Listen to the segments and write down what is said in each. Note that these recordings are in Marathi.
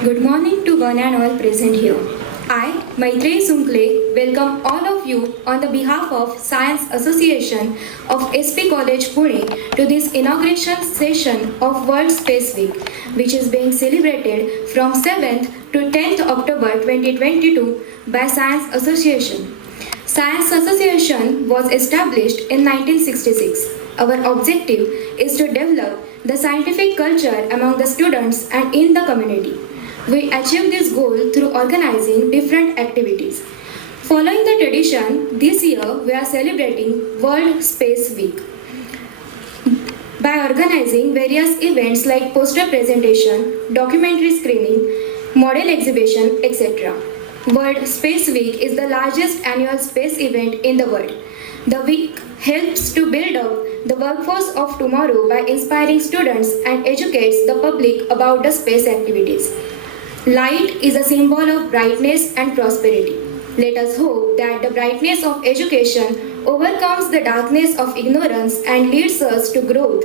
Good morning to one and all present here. I, Maitreyi Sunkle, welcome all of you on the behalf of Science Association of SP College Pune to this inauguration session of World Space Week, which is being celebrated from 7th to 10th October 2022 by Science Association. Science Association was established in 1966. Our objective is to develop the scientific culture among the students and in the community. We achieve this goal through organizing different activities. Following the tradition, this year we are celebrating World Space Week by organizing various events like poster presentation, documentary screening, model exhibition, etc. World Space Week is the largest annual space event in the world. The week helps to build up the workforce of tomorrow by inspiring students and educates the public about the space activities. Light is a symbol of brightness and prosperity. Let us hope that the brightness of education overcomes the darkness of ignorance and leads us to growth.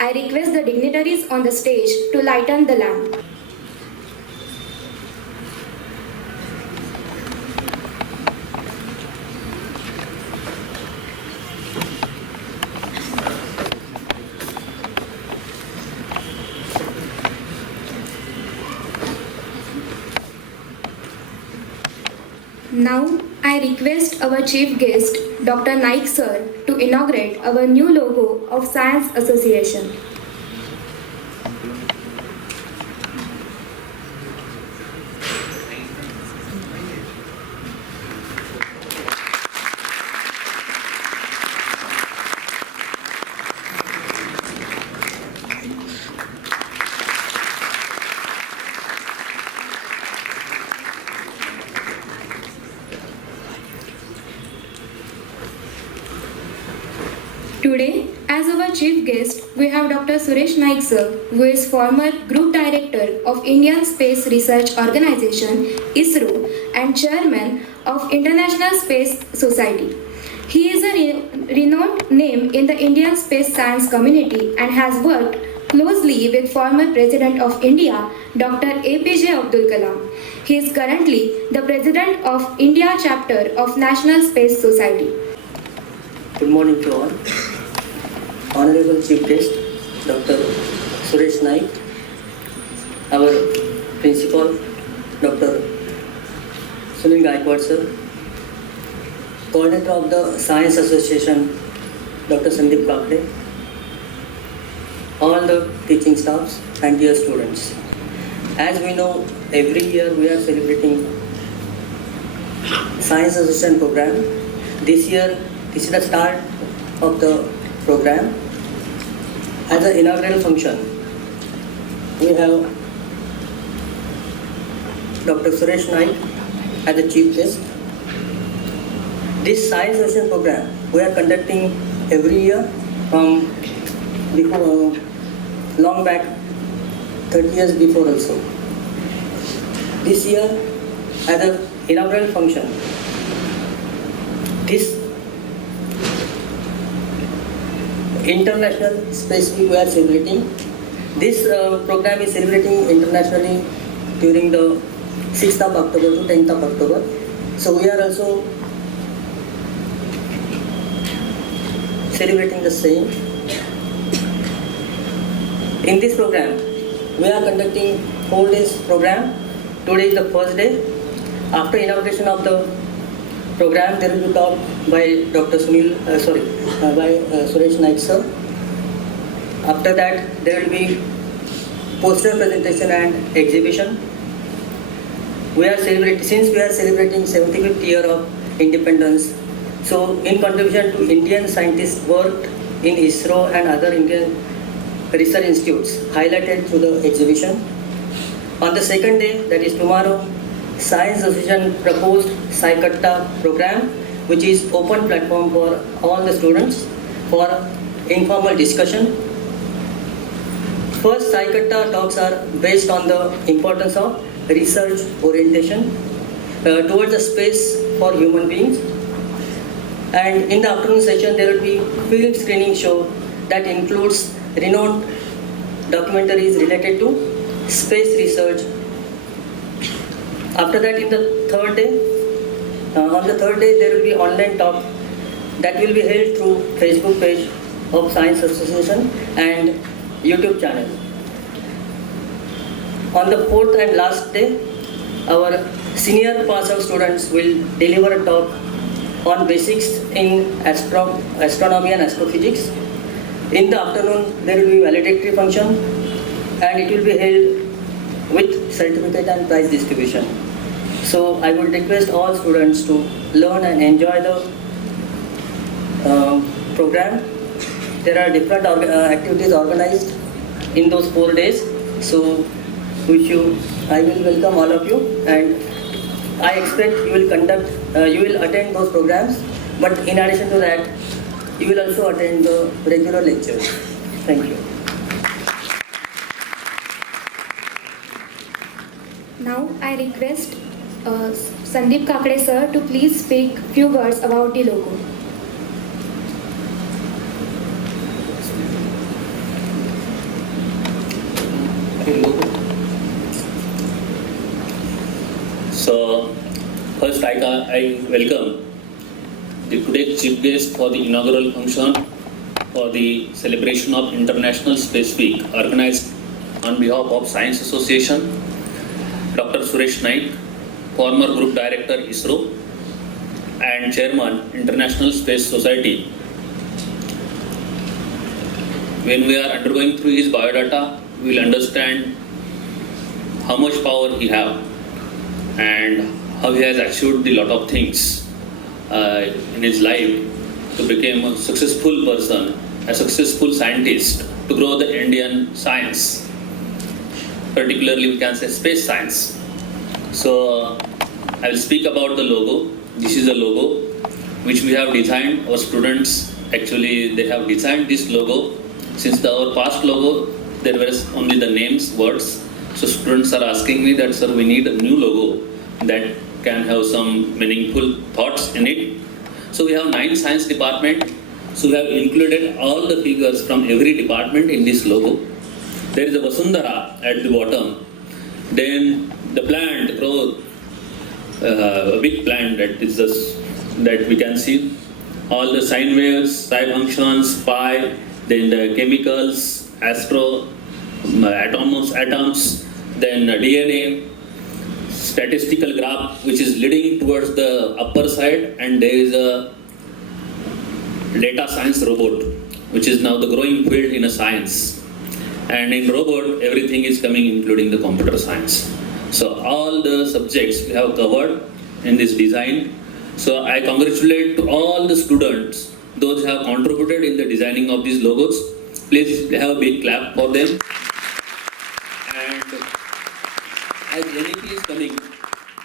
I request the dignitaries on the stage to lighten the lamp. Now, I request our chief guest, Dr. Naik sir, to inaugurate our new logo of Science Association. Today, as our chief guest, we have Dr. Suresh Naik sir, who is former Group Director of Indian Space Research Organization, ISRO, and Chairman of International Space Society. He is a renowned name in the Indian space science community and has worked closely with former President of India, Dr. APJ Abdul Kalam. He is currently the President of India Chapter of National Space Society. Good morning to all. Honorable Chief Guest, Dr. Suresh Naik, our Principal, Dr. Sunil Gaikwad sir, Coordinator of the Science Association, Dr. Sandeep Kakde, all the teaching staffs and dear students. As we know, every year we are celebrating Science Association program. This year, this is the start of the program. As an inaugural function, we have Dr. Suresh Naik as the chief guest. This Science Association program we are conducting every year from before, long back, 30 years before also. This year, as an inaugural function, this International Space Week we are celebrating. This program is celebrating internationally during the 6th of October to 10th of October. So we are also celebrating the same. In this program, we are conducting 4 days program. Today is the first day. After inauguration of the program, there will be talk by Dr. Suresh Naik sir. After that, there will be poster presentation and exhibition. Since we are celebrating 75th year of independence, so in contribution to Indian scientists' work in ISRO and other Indian research institutes, highlighted through the exhibition. On the second day, that is tomorrow, Science Association proposed Saikatta program, which is open platform for all the students for informal discussion. First, Saikatta talks are based on the importance of research orientation towards the space for human beings. And in the afternoon session, there will be film screening show that includes renowned documentaries related to space research After that, in the third day, on the third day, there will be online talk that will be held through Facebook page of Science Association and YouTube channel. On the fourth and last day, our senior pass-out students will deliver a talk on basics in astronomy and astrophysics. In the afternoon, there will be valedictory function and it will be held with certificate and prize distribution. So I would request all students to learn and enjoy the program. There are different activities organized in those 4 days. So I will welcome all of you, and I expect you will attend those programs, but in addition to that, you will also attend the regular lectures. Thank you. Now I request Sandeep Kakade sir to please speak few words about the logo. So, first I welcome the today's chief guest for the inaugural function for the celebration of International Space Week organized on behalf of Science Association, Dr. Suresh Naik, former Group Director ISRO and Chairman International Space Society. When we are undergoing through his biodata, we will understand how much power he has and how he has achieved a lot of things in his life to become a successful person, a successful scientist, to grow the Indian science. Particularly we can say space science. So I will speak about the logo. This is a logo which we have designed. Our students actually they have designed this logo. Since our past logo there was only the names, words. So students are asking me that, sir, we need a new logo that can have some meaningful thoughts in it. So we have 9 science departments. So we have included all the figures from every department in this logo. There is a Vasundhara at the bottom. Then the plant growth, a big plant that we can see. All the sine waves, psi functions, pi, then the chemicals, atoms, then DNA, statistical graph which is leading towards the upper side, and there is a data science robot which is now the growing field in a science. And in robot everything is coming including the computer science. So all the subjects we have covered in this design. So I congratulate to all the students, those who have contributed in the designing of these logos. Please have a big clap for them. And as NEP is coming,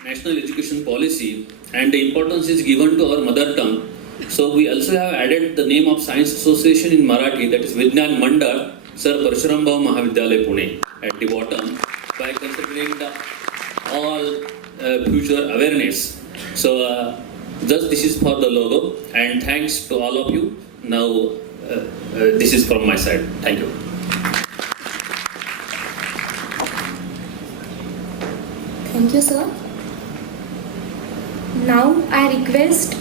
National Education Policy, and the importance is given to our mother tongue. So we also have added the name of Science Association in Marathi, that is Vignan Mandal, Sir Parashurambhau Mahavidyalaya Pune at the bottom, by considering the all future awareness. So just this is for the logo, and thanks to all of you. Now this is from my side. Thank you. Thank you, sir. Now I request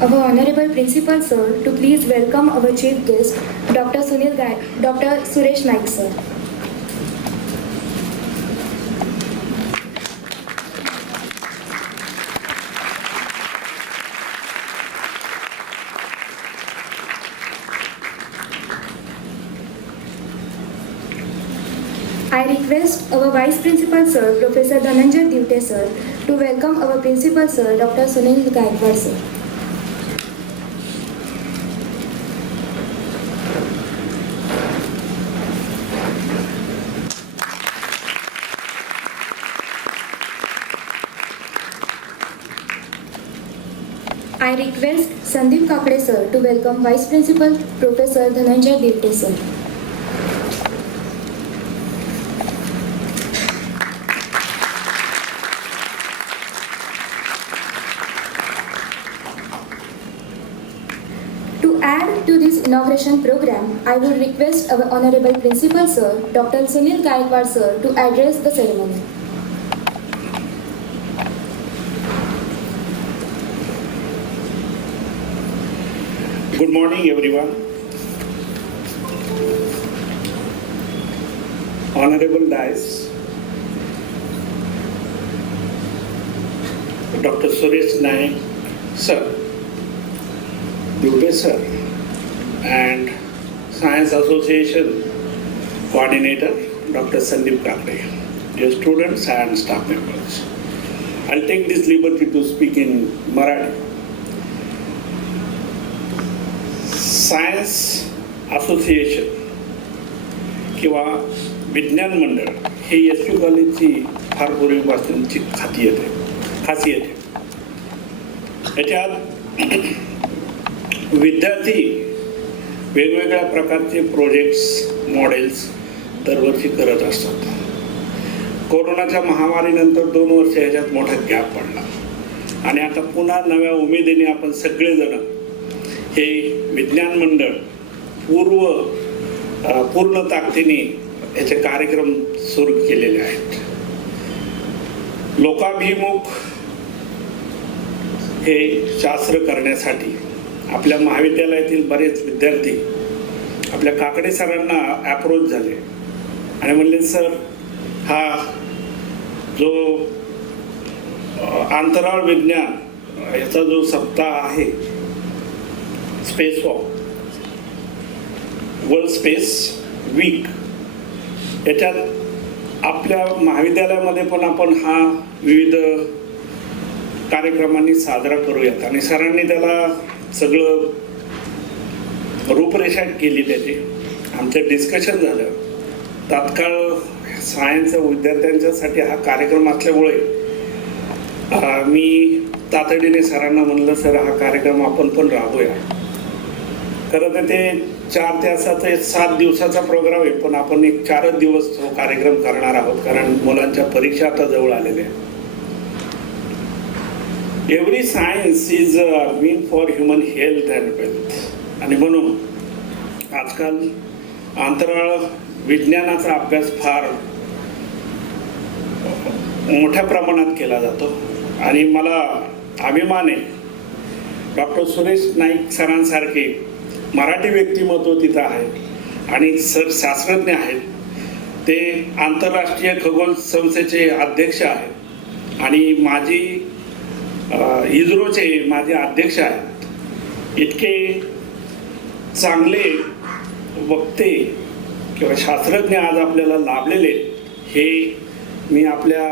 our Honorable Principal Sir to please welcome our Chief Guest, Dr. Suresh Naik sir. I request our Vice Principal Sir, Professor Dhananjay Divte sir, to welcome our Principal Sir, Dr. Sunil Gaikwad sir. I request Sandeep Kakade sir to welcome Vice Principal Professor Dhananjay Divte sir. To add to this inauguration program, I would request our Honorable Principal Sir, Dr. Sunil Gaikwad Sir, to address the ceremony. Good morning, everyone. Honorable Dice, Dr. Suresh Naik, sir, Dubey sir, and Science Association Coordinator, Dr. Sandeep Kakre, dear students and staff members. I'll take this liberty to speak in Marathi. Science association किंवा विज्ञान मंडळ हे एस.पी. कॉलेजची फार पूर्वीपासूनची खासियत आहे. याच्यात विद्यार्थी वेगवेगळ्या प्रकारचे प्रोजेक्ट्स मॉडेल्स दरवर्षी करत असतात. कोरोनाच्या महामारीनंतर 2 वर्ष ह्याच्यात मोठा गॅप पडला आणि आता पुन्हा नव्या उमेदीने आपण सगळेजण हे विज्ञान मंडळ पूर्ण ताकदीने याचे कार्यक्रम सुरू केलेले आहेत. लोकाभिमुख हे शास्त्र करण्यासाठी आपल्या महाविद्यालयातील बरेच विद्यार्थी आपल्या काकडे सरांना अप्रोच झाले आणि म्हणले, सर हा जो अंतराळ विज्ञान याचा जो सप्ताह आहे, space walk, world space week, याच्यात आपल्या महाविद्यालयामध्ये पण आपण हा विविध कार्यक्रमांनी साजरा करूयात. आणि सरांनी त्याला सगळं रूपरेषा केली. त्याची आमचं डिस्कशन झालं. तात्काळ सायन्स विद्यार्थ्यांच्यासाठी हा कार्यक्रम असल्यामुळे मी तातडीने सरांना म्हणलं, सर हा कार्यक्रम आपण पण राबूया. खरं तर ते 4 तासाचा 7 दिवसाचा प्रोग्राम आहे, पण आपण एक 4च दिवस तो कार्यक्रम करणार आहोत, कारण मुलांच्या परीक्षा आता जवळ आलेल्या आहेत. Every science is a mean for human health and wealth. आणि म्हणून आजकाल अंतराळ विज्ञानाचा अभ्यास फार मोठ्या प्रमाणात केला जातो. आणि मला अभिमान आहे, डॉक्टर सुरेश नाईक सरांसारखे मराठी व्यक्तिमत्व तिथं आहे आणि सर शास्त्रज्ञ आहेत. ते आंतरराष्ट्रीय खगोल संस्थेचे अध्यक्ष आहेत आणि इस्रोचे माझे अध्यक्ष आहेत. इतके चांगले वक्ते किंवा शास्त्रज्ञ आज आपल्याला लाभलेले, हे मी आपल्या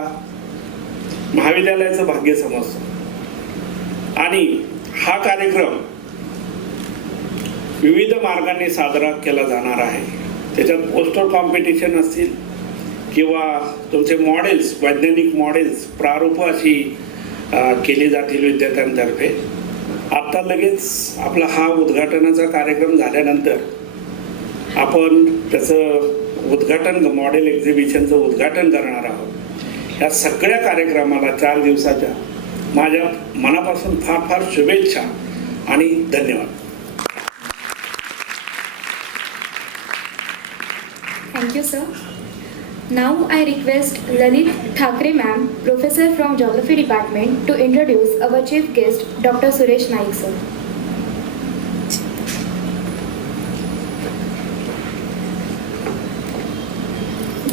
महाविद्यालयाचं भाग्य समजतो. आणि हा कार्यक्रम विविध मार्गाने साजरा केला जाणार आहे. त्याच्यात पोस्टर कॉम्पिटिशन असतील किंवा तुमचे मॉडेल्स, वैज्ञानिक मॉडेल्स प्रारूप अशी केली जातील विद्यार्थ्यांतर्फे. आत्ता लगेच आपला हा उद्घाटनाचा कार्यक्रम झाल्यानंतर आपण त्याचं उद्घाटन, मॉडेल एक्झिबिशनचं उद्घाटन करणार आहोत. या सगळ्या कार्यक्रमाला 4 दिवसाच्या माझ्या मनापासून फार फार शुभेच्छा आणि धन्यवाद. Thank you, sir. Now I request Lalit Thakre ma'am, professor from Geography Department, to introduce our chief guest, Dr. Suresh Naik, sir.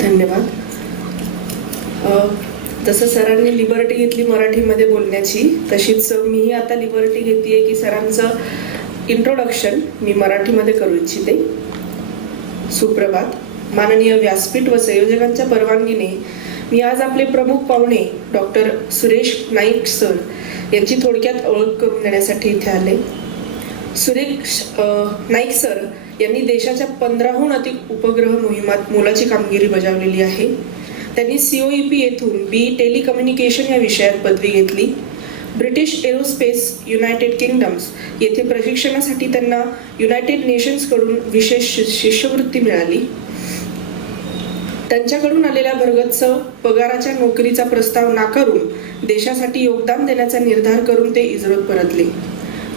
धन्यवाद. जसं सरांनी लिबर्टी घेतली मराठीमध्ये बोलण्याची, तशीच मीही आता लिबर्टी घेतली आहे की सरांचं इंट्रोडक्शन मी मराठीमध्ये करू इच्छिते. सुप्रभात. माननीय व्यासपीठ व संयोजकांच्या परवानगीने मी आज आपले प्रमुख पाहुणे डॉक्टर सुरेश नाईक सर यांची थोडक्यात ओळख करून देण्यासाठी इथे आले. सुरेश नाईक सर यांनी देशाच्या 15हून अधिक उपग्रह मोहिमात मोलाची कामगिरी बजावलेली आहे. त्यांनी COEP येथून BE टेलिकम्युनिकेशन या विषयात पदवी घेतली. ब्रिटिश एरोस्पेस युनायटेड किंगडम्स येथे प्रशिक्षणासाठी त्यांना युनायटेड नेशन्सकडून विशेष शिष्यवृत्ती मिळाली. त्यांच्याकडून आलेल्या भरगच्च पगाराच्या नोकरीचा प्रस्ताव नाकारून देशासाठी योगदान देण्याचा निर्धार करून ते इस्रोत परतले.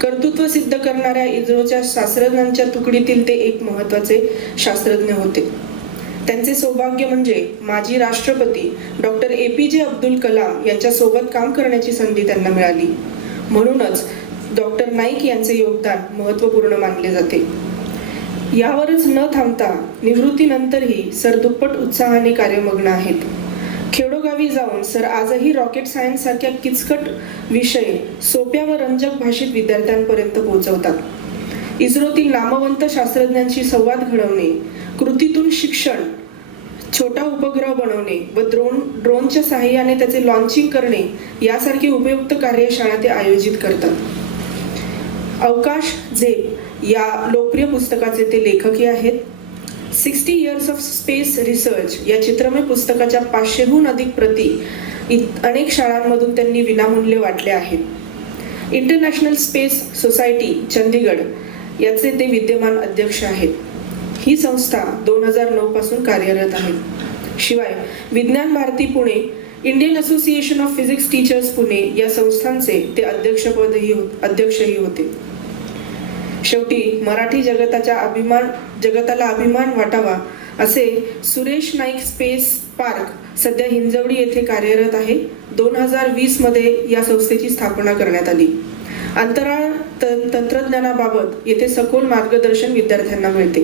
कर्तृत्व सिद्ध करणाऱ्या इस्रोच्या शास्त्रज्ञांच्या तुकडीतील ते एक महत्त्वाचे शास्त्रज्ञ होते. त्यांचे सौभाग्य म्हणजे माजी राष्ट्रपती डॉक्टर APJ अब्दुल कलाम यांच्यासोबत काम करण्याची संधी त्यांना मिळाली. म्हणूनच डॉक्टर नाईक यांचे योगदान महत्त्वपूर्ण मानले जाते. यावरच न थांबता निवृत्तीनंतरही सर दुप्पट उत्साहाने कार्यमग्न आहेत. खेडोगावी जाऊन सर आजही रॉकेट सायन्स सारख्या किचकट विषय सोप्या व रंजक भाषेत विद्यार्थ्यांपर्यंत पोहोचवतात. इस्रोतील नामवंत शास्त्रज्ञांशी संवाद घडवणे, कृतीतून शिक्षण, छोटा उपग्रह बनवणे व ड्रोनच्या सहाय्याने त्याचे लॉन्चिंग करणे यासारखी उपयुक्त कार्यशाळा ते आयोजित करतात. अवकाश झेप या लोकप्रिय पुस्तकाचे ते लेखकही आहेत. 60 Years of Space Research या चित्रमय पुस्तकाच्या 500हून अधिक प्रती अनेक शाळांमधून त्यांनी विनामूल्य वाटल्या आहेत. इंटरनॅशनल स्पेस सोसायटी चंदीगड याचे ते विद्यमान अध्यक्ष आहेत. ही संस्था 2009 पासून कार्यरत आहे. शिवाय Vijnana Bharati Pune, Indian Association of Physics Teachers Pune या संस्थांचे ते अध्यक्षही होते. शेवटी मराठी जगताला अभिमान वाटावा असे सुरेश नाईक स्पेस पार्क सध्या हिंजवडी येथे कार्यरत आहे. 2020 मध्ये या संस्थेची स्थापना करण्यात आली. अंतराळ तंत्रज्ञानाबाबत येथे सखोल मार्गदर्शन विद्यार्थ्यांना मिळते.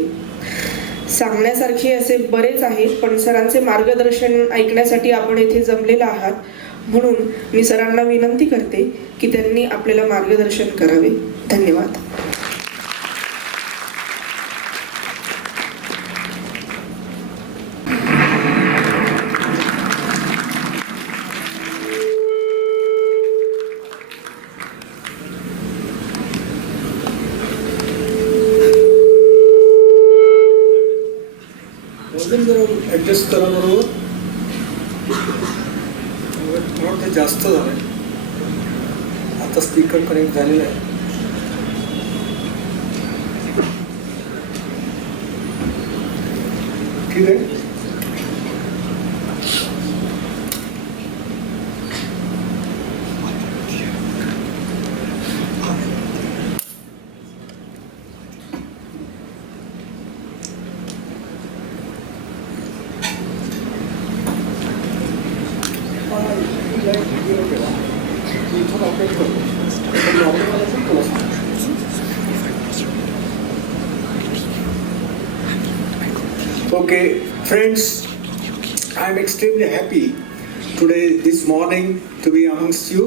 सांगण्यासारखे असे बरेच आहे, पण सरांचे मार्गदर्शन ऐकण्यासाठी आपण येथे जमलेला आहात, म्हणून मी सरांना विनंती करते की त्यांनी आपल्याला मार्गदर्शन करावे. धन्यवाद. ॲडजस्ट करा बरोबर. ते जास्त झालं. आता स्पीकर कनेक्ट झालेला आहे. ठीक आहे. Okay, friends, I am extremely happy today, this morning, to be amongst you,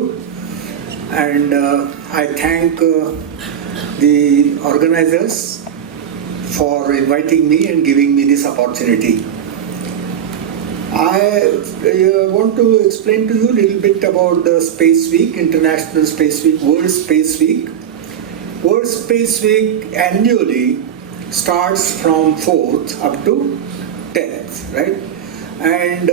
and I thank the organizers for inviting me and giving me this opportunity. I want to explain to you a little bit about the Space Week, International Space Week, World Space Week. World Space Week annually starts from 4th up to 10th, right? And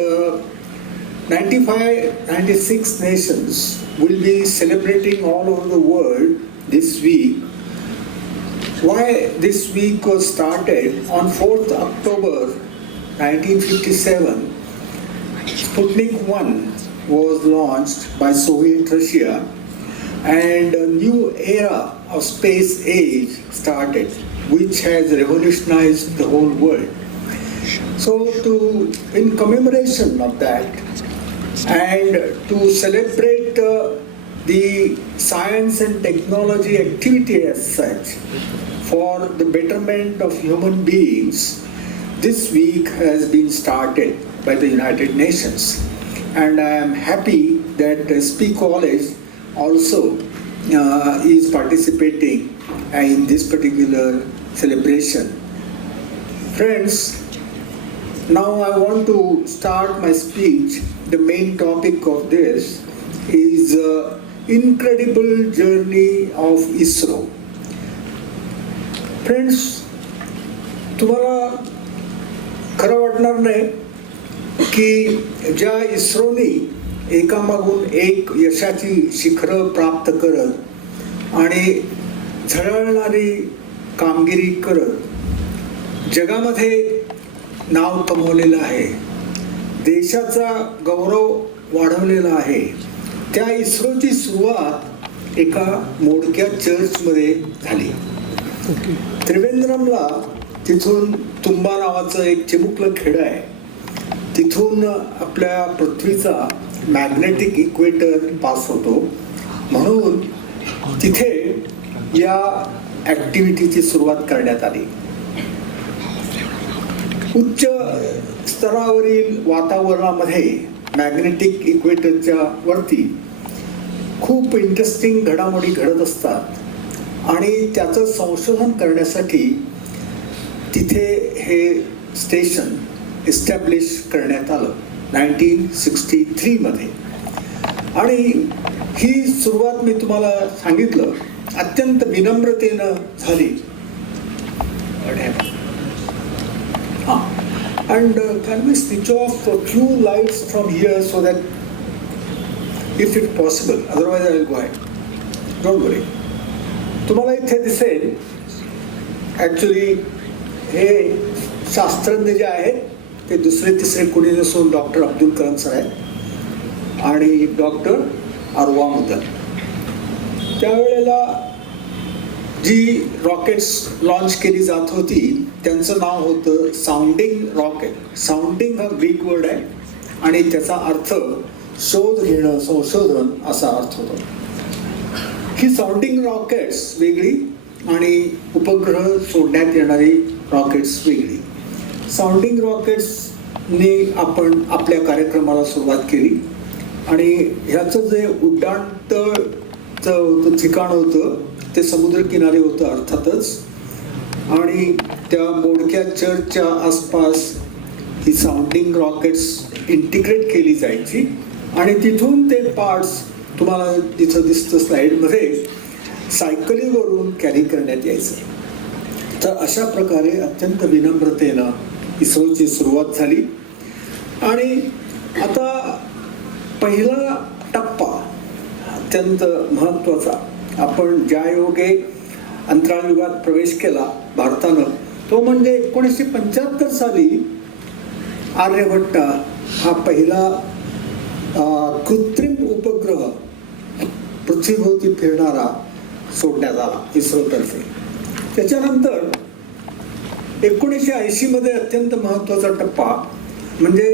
96 nations will be celebrating all over the world this week. Why this week was started? On 4th October 1957, Sputnik 1 was launched by Soviet Russia, and a new era of space age started, which has revolutionized the whole world. So in commemoration of that, and to celebrate the science and technology activity as such for the betterment of human beings, this week has been started by the United Nations. And I am happy that SP College also is participating in this particular celebration. Friends, now I want to start my speech. The main topic of this is incredible journey of ISRO. Friends, तुम्हाला खरं वाटणार नाही की ज्या इस्रोने एकामागून एक यशाची शिखरं प्राप्त करत आणि झळाळणारी कामगिरी करत जगामध्ये नाव कमवलेलं आहे, देशाचा गौरव वाढवलेला आहे, त्या इस्रोची सुरुवात एका मोडक्या चर्चमध्ये झाली. त्रिवेंद्रमला तिथून तुंबा नावाचं एक चिमुकलं खेड आहे, तिथून आपल्या पृथ्वीचा मॅग्नेटिक इक्वेटर पास होतो, म्हणून तिथे या ॲक्टिव्हिटीची सुरुवात करण्यात आली. उच्च स्तरावरील वातावरणामध्ये मॅग्नेटिक इक्वेटरच्या वरती खूप इंटरेस्टिंग घडामोडी घडत असतात आणि त्याचं संशोधन करण्यासाठी तिथे हे स्टेशन इस्टॅब्लिश करण्यात आलं 1963 मध्ये. आणि ही सुरुवात मी तुम्हाला सांगितलं अत्यंत विनम्रतेनं झाली. And can we switch off a few lights from here so that if it's possible, otherwise I will go ahead. Don't worry. तुम्हाला इथे दिसेल ॲक्च्युली हे शास्त्रज्ञ जे आहेत ते दुसरे तिसरे कोणी नसून डॉक्टर अब्दुल कलाम सर आहेत आणि डॉक्टर अरवा मुदल. त्यावेळेला जी रॉकेट्स लॉन्च केली जात होती त्यांचं नाव होतं साऊंडिंग रॉकेट. साऊंडिंग हा ग्रीक वर्ड आहे आणि त्याचा अर्थ शोध घेणं, संशोधन असा अर्थ होतो. ही साऊंडिंग रॉकेट्स वेगळी आणि उपग्रह सोडण्यात येणारी रॉकेट्स वेगळी. साऊंडिंग रॉकेट्सने आपण आपल्या कार्यक्रमाला सुरुवात केली आणि ह्याचं जे उड्डाणचं ठिकाण होतं ते समुद्रकिनारे होतं अर्थातच. आणि त्या मोडक्या चर्चच्या आसपास ही साऊंडिंग रॉकेट्स इंटिग्रेट केली जायची आणि तिथून ते पार्ट्स तुम्हाला तिथं दिसतं स्लाईडमध्ये सायकलीवरून कॅरी करण्यात यायचं. तर अशा प्रकारे अत्यंत विनम्रतेनं इस्रोची सुरुवात झाली. आणि आता पहिला टप्पा अत्यंत महत्त्वाचा आपण ज्या योगे अंतराळ युगात प्रवेश केला भारतानं तो म्हणजे 1975 साली आर्यभट्ट हा पहिला कृत्रिम उपग्रह पृथ्वीभोवती फिरणारा सोडण्यात आला इस्रोतर्फे. त्याच्यानंतर 1980 मध्ये अत्यंत महत्त्वाचा टप्पा म्हणजे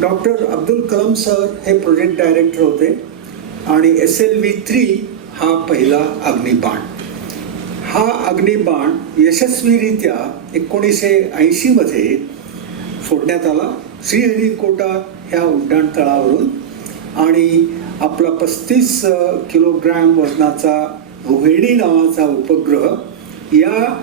डॉक्टर अब्दुल कलाम सर हे प्रोजेक्ट डायरेक्टर होते आणि SLV-3 हा पहिला अग्निबाण. हा अग्निबाण यशस्वीरित्या 1980 मध्ये सोडण्यात आला श्रीहरिकोटा ह्या उड्डाणतळावरून आणि आपला 35 किलोग्रॅम वजनाचा रोहिणी नावाचा उपग्रह या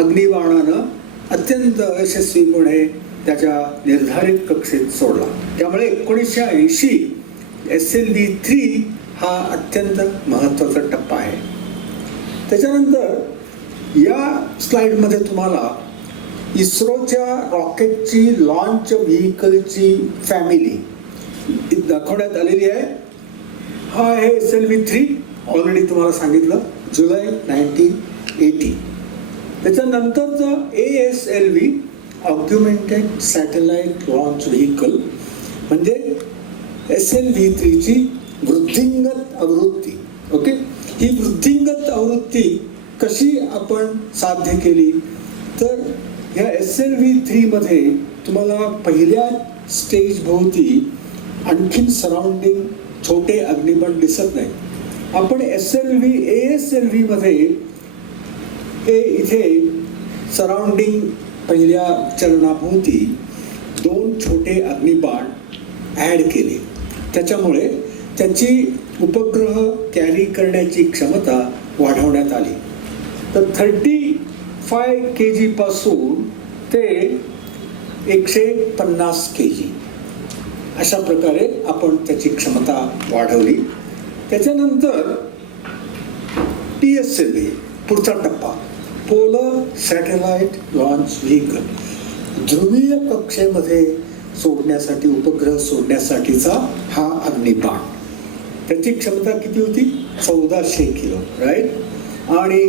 अग्निबाणानं अत्यंत यशस्वीपणे त्याच्या निर्धारित कक्षेत सोडला. त्यामुळे 1980 SLV-3 हा अत्यंत महत्त्वाचा टप्पा आहे. त्याच्यानंतर या स्लाइडमध्ये तुम्हाला इस्रोच्या रॉकेटची लॉन्च व्हेकलची फॅमिली दाखवण्यात आलेली आहे. हा आहे SLV-3 ऑलरेडी तुम्हाला सांगितलं जुलै 1980. त्याच्यानंतरचं ASLV ऑग्युमेंटेड सॅटेलाइट लॉन्च व्हेकल म्हणजे SLV-3 ची वृद्धिंगत आवृत्ती. ओके, ही वृद्धिंगत आवृत्ती कशी आपण साध्य केली तर या SLV-3 मध्ये तुम्हाला पहिल्या स्टेज भोवती आणखीन सराउंडिंग छोटे अग्निबाण दिसत नाही. आपण ASLV मध्ये हे इथे सराउंडिंग पहिल्या चरणाभोवती 2 छोटे अग्निबाण ॲड केले. त्याच्यामुळे त्याची उपग्रह कॅरी करण्याची क्षमता वाढवण्यात आली. तर 35 kg पासून ते 150 kg अशा प्रकारे आपण त्याची क्षमता वाढवली. त्याच्यानंतर PSLV पुढचा टप्पा पोलर सॅटेलाइट लॉन्च व्हेकल ध्रुवीय कक्षेमध्ये सोडण्यासाठी उपग्रह सोडण्यासाठीचा हा अग्निबाण. त्याची क्षमता किती होती 1400 किलो राईट. आणि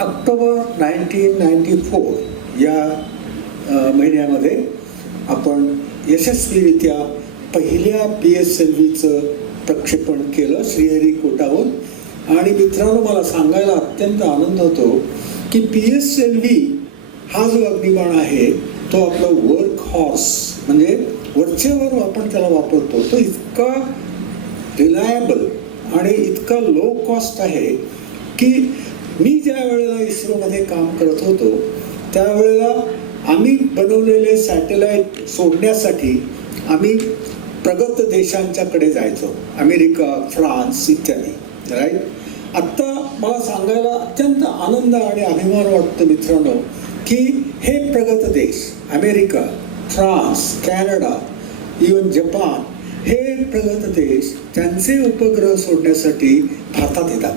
ऑक्टोबर 1994 या महिन्यामध्ये आपण यशस्वीरित्या पहिल्या PSLVचं प्रक्षेपण केलं श्रीहरिकोटाहून. आणि मित्रांनो मला सांगायला अत्यंत आनंद होतो की PSLV हा जो अग्निबाण आहे तो आपला वर्क हॉर्स म्हणजे वरचेवर आपण त्याला वापरतो तो इतका रिलायबल आणि इतका लो कॉस्ट आहे की मी ज्या वेळेला इस्रोमध्ये काम करत होतो त्यावेळेला आम्ही बनवलेले सॅटेलाईट सोडण्यासाठी आम्ही प्रगत देशांच्याकडे जायचो, अमेरिका, फ्रान्स इत्यादी, राईट. आत्ता मला सांगायला अत्यंत आनंद आणि अभिमान वाटतो मित्रांनो की हे प्रगत देश America, France, Canada, even Japan हे प्रगत देश त्यांचे उपग्रह सोडण्यासाठी भारतात येतात.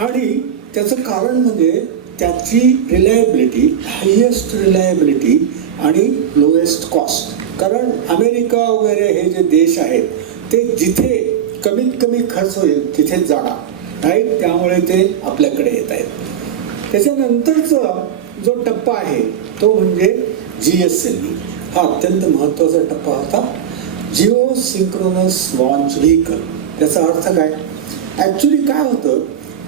आणि त्याचं कारण म्हणजे त्याची रिलायबिलिटी, हायेस्ट रिलायबिलिटी आणि लोएस्ट कॉस्ट. कारण अमेरिका वगैरे हे जे देश आहेत ते जिथे कमीत कमी खर्च होईल तिथेच जाणार, राईट. त्यामुळे ते आपल्याकडे येत आहेत. त्याच्यानंतरचा जो टप्पा आहे तो म्हणजे GSLV. हा अत्यंत महत्त्वाचा टप्पा होता, जिओ सिंक्रोनस लॉन्च व्हेकल. त्याचा अर्थ काय? ॲक्च्युली काय होतं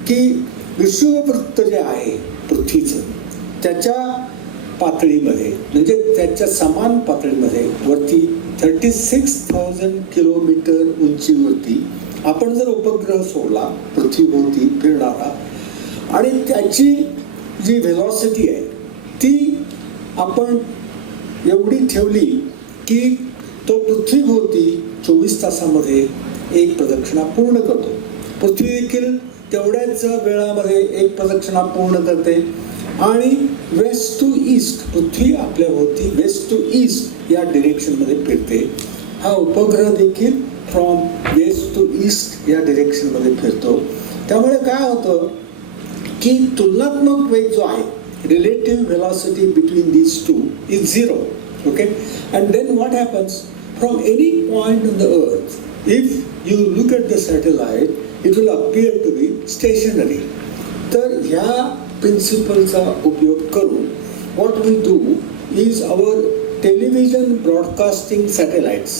की विषुववृत्त जे आहे पृथ्वीचं त्याच्या पातळीमध्ये म्हणजे त्याच्या समान पातळीमध्ये वरती 36,000 किलोमीटर उंचीवरती आपण जर उपग्रह सोडला पृथ्वीभोवती फिरणारा आणि त्याची जी व्हेलॉसिटी आहे ती आपण एवढी ठेवली की तो पृथ्वीभोवती 24 तासामध्ये एक प्रदक्षिणा पूर्ण करतो. पृथ्वी देखील तेवढ्याच वेळामध्ये एक प्रदक्षिणा पूर्ण करते आणि वेस्ट टू ईस्ट पृथ्वी आपल्या भोवती वेस्ट टू ईस्ट या डिरेक्शनमध्ये फिरते. हा उपग्रह देखील फ्रॉम वेस्ट टू ईस्ट या डिरेक्शनमध्ये फिरतो. त्यामुळे काय होतं की तुलनात्मक वेग जो आहे, relative velocity between these two is 0. Okay. And then what happens from any point on the earth if you look at the satellite it will appear to be stationary. तर ह्या प्रिन्सिपलचा उपयोग करून what we do is our television broadcasting satellites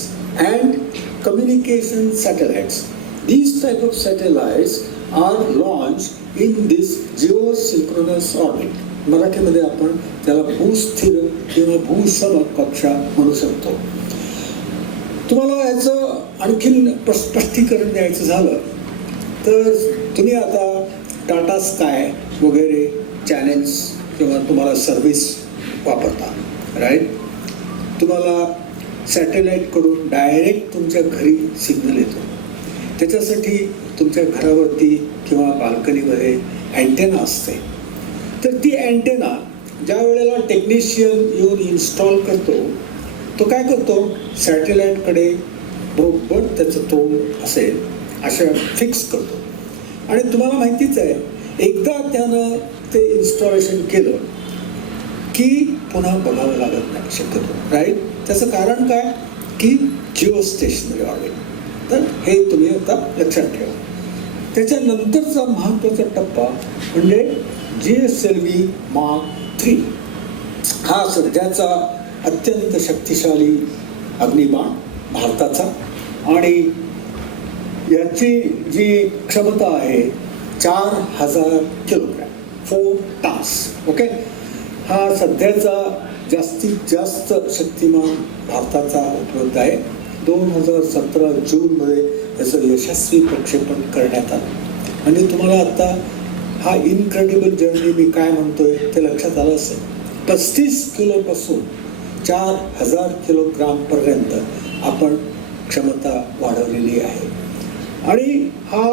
and communication satellites. These type of satellites are launched in this geosynchronous orbit. मराठीमध्ये आपण त्याला भूस्थिर किंवा भूसम कक्षा म्हणू शकतो. तुम्हाला याचं आणखीन स्पष्टीकरण द्यायचं झालं तर तुम्ही आता टाटा स्काय वगैरे चॅनेल्स किंवा तुम्हाला सर्व्हिस वापरता, राईट. तुम्हाला सॅटेलाईटकडून डायरेक्ट तुमच्या घरी सिग्नल येतो. त्याच्यासाठी तुमच्या घरावरती किंवा बाल्कनीमध्ये अँटेना असते. तर ती अँटेना ज्या वेळेला टेक्निशियन येऊन इन्स्टॉल करतो तो काय करतो, सॅटेलाईटकडे बरोबर त्याचं तोंड असेल अशा फिक्स करतो. आणि तुम्हाला माहितीच आहे एकदा त्यानं ते इन्स्टॉलेशन केलं की पुन्हा बघावं लागत नाही शक्यतो, राईट. त्याचं कारण काय की जिओ स्टेशनरी ऑर्बिट. तर हे तुम्ही आता लक्षात ठेवा. त्याच्यानंतरचा महत्त्वाचा टप्पा म्हणजे GSLV Mark 3. हा सध्याचा अत्यंत शक्तिशाली अग्निबाण भारताचा आणि याची जी क्षमता आहे 4,000 किलोग्रॅम, 4 टन्स. ओके. हा सध्याचा जास्तीत जास्त शक्तिमान भारताचा उपलब्ध आहे. 2017 जूनमध्ये याचं यशस्वी प्रक्षेपण करण्यात आलं. आणि तुम्हाला आता हा इनक्रेडिबल जर्नी मी काय म्हणतोय ते लक्षात आलं असेल. 35 किलोपासून 4,000 किलोग्रामपर्यंत आपण क्षमता वाढवलेली आहे. आणि हा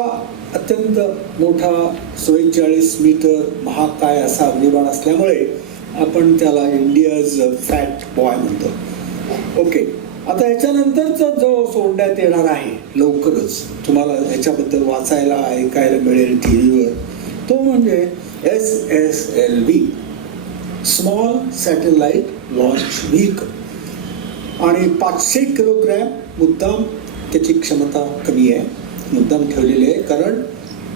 अत्यंत मोठा 44 मीटर महाकाय असा अग्निबाण असल्यामुळे आपण त्याला इंडियाज फॅट बॉय म्हणतो. ओके. आता याच्यानंतरचा जो सोडण्यात येणार आहे लवकरच तुम्हाला याच्याबद्दल वाचायला ऐकायला मिळेल TVवर तो म्हणजे SSLV, small satellite launch vehicle. आणि 500 किलोग्रॅम मुद्दाम त्याची क्षमता कमी आहे, मुद्दाम ठेवलेली आहे. कारण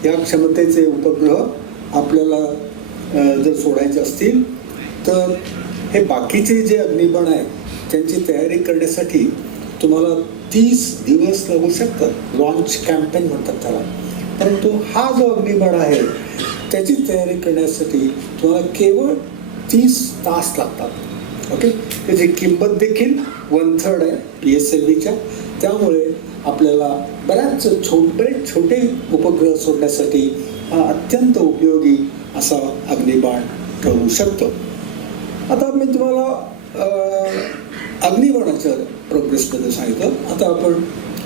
या क्षमतेचे उपग्रह आपल्याला जर सोडायचे असतील तर हे बाकीचे जे अग्निबाण आहेत त्यांची तयारी करण्यासाठी तुम्हाला 30 दिवस लागू शकतात. लॉन्च कॅम्पेन म्हणतात त्याला. परंतु हा जो अग्निबाण आहे त्याची तयारी करण्यासाठी तुम्हाला केवळ 30 तास लागतात. ओके. त्याची किंमत देखील 1/3 आहे PSLVच्या त्यामुळे आपल्याला बरेच छोटे उपग्रह सोडण्यासाठी हा अत्यंत उपयोगी असा अग्निबाण ठरू शकतो. आता मी तुम्हाला अग्निबाणाच्या प्रोग्रेसबद्दल सांगितलं. आता आपण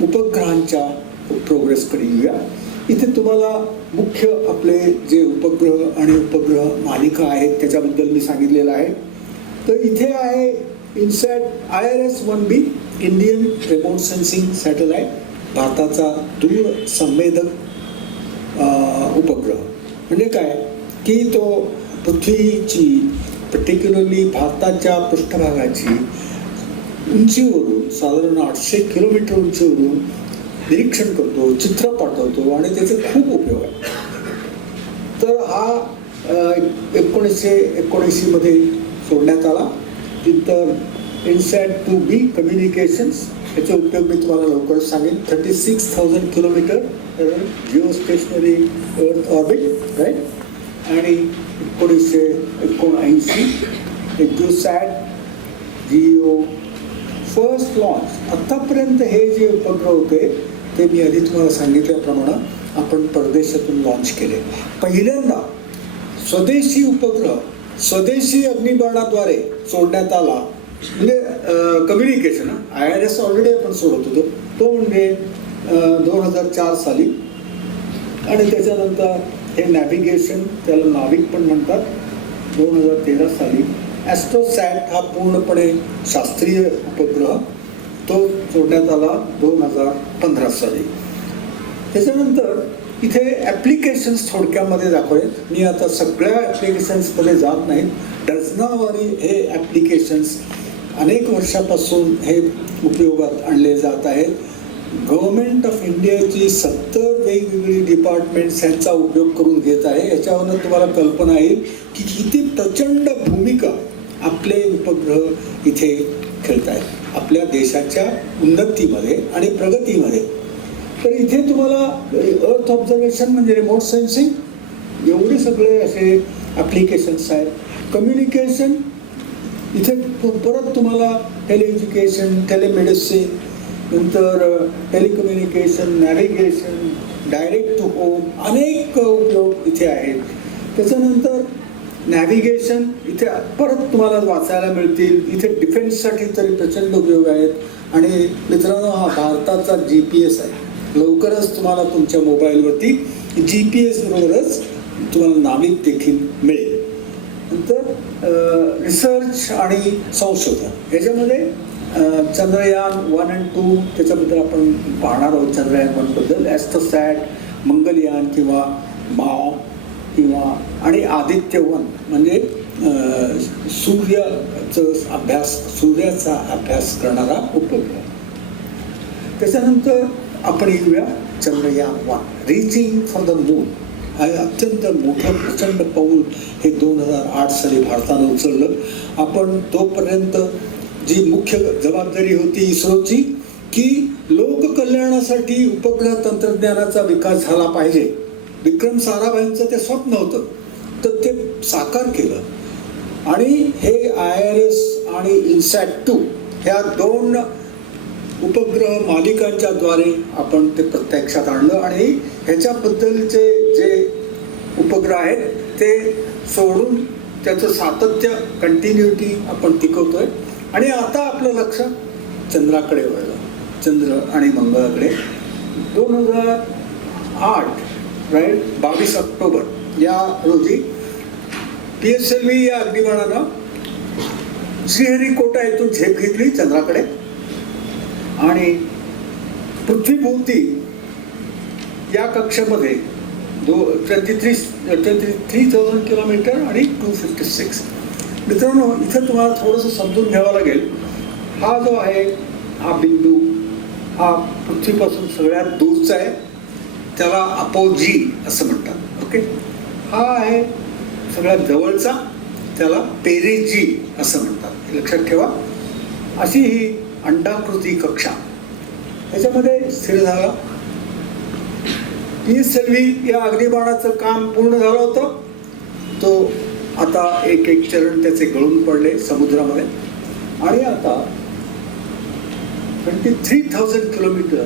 उपग्रहांच्या प्रोग्रेसकडे येऊया. इथे तुम्हाला मुख्य आपले जे उपग्रह आणि उपग्रह मालिका आहेत त्याच्याबद्दल मी सांगितलेलं आहे. तर इथे आहे INSAT IRS-1B Indian remote sensing satellite, भारताचा दूर संवेदक उपग्रह. म्हणजे काय की तो पृथ्वीची पर्टिक्युलरली भारताच्या पृष्ठभागाची उंचीवरून साधारण 800 किलोमीटर उंचीवरून निरीक्षण करतो, चित्र पाठवतो आणि त्याचे खूप उपयोग आहे. तर हा 1979 मध्ये सोडण्यात आला. नंतर INSAT-2B कम्युनिकेशन्स, याचे उपयोग मी तुम्हाला लवकरच सांगेन. 36,000 kilometre geostationary earth orbit right. आणि 1979 EUSAT GEO फर्स्ट लॉन्च. आतापर्यंत हे जे उपग्रह होते ते मी आधी तुम्हाला सांगितल्याप्रमाणे आपण परदेशातून लॉन्च केले. पहिल्यांदा स्वदेशी उपग्रह स्वदेशी अग्निबाणाद्वारे सोडण्यात आला. म्हणजे कम्युनिकेशन IRS ऑलरेडी आपण सोडत होतो तो म्हणजे 2004 साली. आणि त्याच्यानंतर हे नॅव्हिगेशन, त्याला नाविक पण म्हणतात, 2013 साली. ॲस्ट्रोसॅट हा पूर्णपणे शास्त्रीय उपग्रह तो सोडण्यात आला 2015 साली. त्याच्यानंतर इथे ॲप्लिकेशन्स थोडक्यामध्ये दाखवले. मी आता सगळ्या ॲप्लिकेशन्समध्ये जात नाही. डझनावारी हे ॲप्लिकेशन्स अनेक वर्षापासून हे उपयोगात आणले जात आहेत. गव्हर्नमेंट ऑफ इंडियाची 70 वेगवेगळी डिपार्टमेंट्स ह्यांचा उपयोग करून घेत आहे. याच्यावरून तुम्हाला कल्पना येईल की किती प्रचंड भूमिका आपले उपग्रह इथे खेळत आहेत आपल्या देशाच्या उन्नतीमध्ये आणि प्रगतीमध्ये. तर इथे तुम्हाला अर्थ ऑब्झर्वेशन म्हणजे रिमोट सेन्सिंग एवढे सगळे असे ॲप्लिकेशन्स आहेत. कम्युनिकेशन इथे परत तुम्हाला टेलिएज्युकेशन, टेलिमेडिसिन, नंतर telecommunication, navigation, direct to home अनेक उपयोग इथे आहेत. त्याच्यानंतर नॅव्हिगेशन इथे परत तुम्हाला वाचायला मिळतील. इथे डिफेन्ससाठी तरी प्रचंड उपयोग आहेत. आणि मित्रांनो, हा भारताचा GPS आहे. लवकरच तुम्हाला तुमच्या मोबाईलवरती GPS बरोबरच तुम्हाला नाविक देखील मिळेल. नंतर रिसर्च आणि संशोधन याच्यामध्ये चंद्रयान 1 आणि 2 त्याच्याबद्दल आपण पाहणार आहोत. चंद्रयान 1 बद्दल ॲस्ट्रोसॅट, मंगलयान किंवा माव किंवा आणि आदित्य-1 म्हणजे सूर्याचा अभ्यास करणारा उपग्रह. त्याच्यानंतर आपण येऊया Chandrayaan one reaching for the moon. हे अत्यंत मोठं प्रचंड पाऊल हे 2008 साली भारतानं उचललं. आपण तोपर्यंत जी मुख्य जबाबदारी होती इस्रोची की लोककल्याणासाठी उपग्रह तंत्रज्ञानाचा विकास झाला पाहिजे. विक्रम साराभाईंचं ते स्वप्न होतं, तर ते साकार केलं. आणि हे IRS आणि INSAT-2 ह्या 2 उपग्रह मालिकांच्या द्वारे आपण ते प्रत्यक्षात आणलं. आणि ह्याच्याबद्दलचे जे उपग्रह आहेत ते सोडून त्याचं सातत्य, कंटिन्युटी आपण टिकवतोय. आणि आता आपलं लक्ष चंद्राकडे वळलं, चंद्र आणि मंगळाकडे. 2008 राईट 22 ऑक्टोबर या रोजी PSLV या अग्निबाणानं श्रीहरिकोटा येथून झेप घेतली चंद्राकडे. आणि पृथ्वीभोवती या कक्षेमध्ये 23,000 किलोमीटर आणि 256. मित्रांनो, इथं तुम्हाला थोडंसं समजून घ्यावं लागेल. हा जो आहे हा बिंदू हा पृथ्वीपासून सगळ्यात दूरचा आहे, त्याला अपोजी असं म्हणतात. ओके, हा आहे सगळ्यात जवळचा, त्याला पेरिजी असं म्हणतात. हे लक्षात ठेवा. अशी ही अंडाकृती कक्षा याच्यामध्ये स्थिर झाला. PSLV या अग्निबाणाचं काम पूर्ण झालं होतं. तो आता एक एक चरण त्याचे गळून पडले समुद्रामध्ये. आणि आता 23,000 kilometer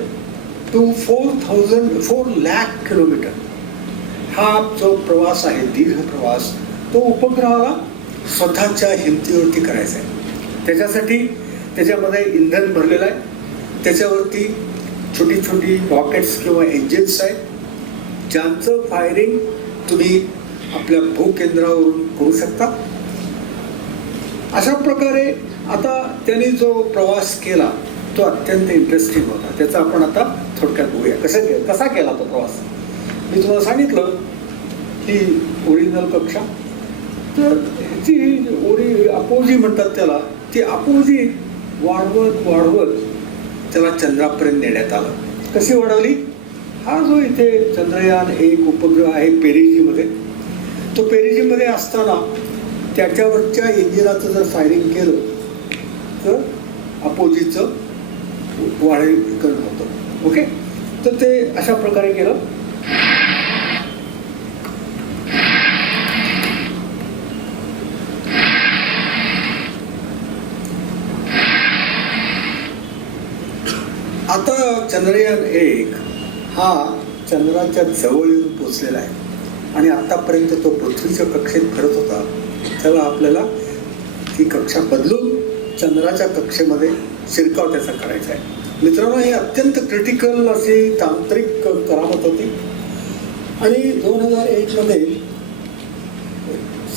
to 4 lakh kilometer हा जो प्रवास आहे, दीर्घ प्रवास, तो उपग्रहाला स्वतःच्या हिमतीवरती करायचा आहे. त्याच्यासाठी त्याच्यामध्ये इंधन भरलेलं आहे, त्याच्यावरती छोटी छोटी रॉकेट्स किंवा इंजिन्स आहेत ज्यांचं फायरिंग तुम्ही आपल्या भूकेंद्रावरून करू शकता. अशा प्रकारे आता त्यांनी जो प्रवास केला तो अत्यंत इंटरेस्टिंग होता. त्याचा आपण आता थोडक्यात बघूया कसा केला तो प्रवास. मी तुम्हाला सांगितलं की ओरिजिनल कक्षा, तर ह्याची अपोजी म्हणतात त्याला, ती अपोजी वाढवत त्याला चंद्रापर्यंत नेण्यात आलं. कशी वाढवली? हा जो इथे चंद्रयान 1 उपग्रह आहे पेरिजीमध्ये, तो पेरिजीमध्ये असताना त्याच्यावरच्या इंजिनाचं जर फायरिंग केलं तर अपोजीचं वाढीकरण होतं. ओके, तर ते अशा प्रकारे केलं. आता चंद्रयान 1 हा चंद्राच्या जवळ येऊन पोचलेला आहे आणि आतापर्यंत तो पृथ्वीच्या कक्षेत फिरत होता. त्याला आपल्याला ती कक्षा बदलून चंद्राच्या कक्षेमध्ये शिरकाव त्याचा करायचा आहे. मित्रांनो, ही अत्यंत क्रिटिकल अशी तांत्रिक करामत होती आणि 2001 मध्ये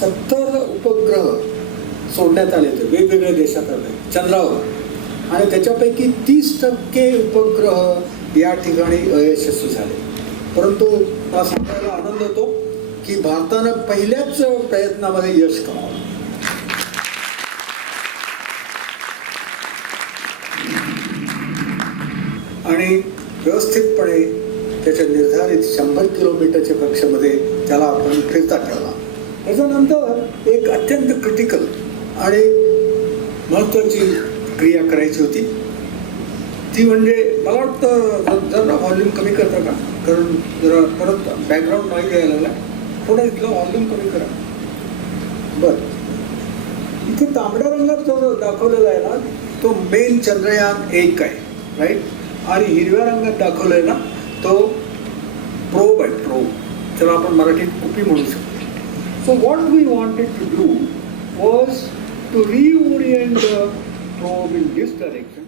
70 उपग्रह सोडण्यात आले होते वेगवेगळ्या देशात चंद्रावर, आणि त्याच्यापैकी 30% उपग्रह या ठिकाणी अयशस्वी झाले. परंतु मला सांगायला आनंद होतो की भारतानं पहिल्याच प्रयत्नामध्ये यश कमावलं. आणि व्यवस्थितपणे त्याच्या निर्धारित 100 किलोमीटरच्या कक्षेमध्ये त्याला आपण फिरता ठेवला. त्याच्यानंतर एक अत्यंत क्रिटिकल आणि महत्त्वाची क्रिया करायची होती. ती म्हणजे, मला वाटतं जरा व्हॉल्यूम कमी करता का, कारण जरा परत बॅकग्राऊंड नॉईज यायला लागला, थोडा इथलं व्हॉल्यूम कमी करा. बरं, इथे तांबड्या रंगात जो दाखवलेला आहे ना, तो मेन चंद्रयान 1 आहे, राईट. आणि हिरव्या रंगात दाखवलंय ना, तो प्रोब आहे, प्रोब. त्याला आपण मराठीत कुपी म्हणू शकतो. So what we wanted to do was to reorient the probe in this direction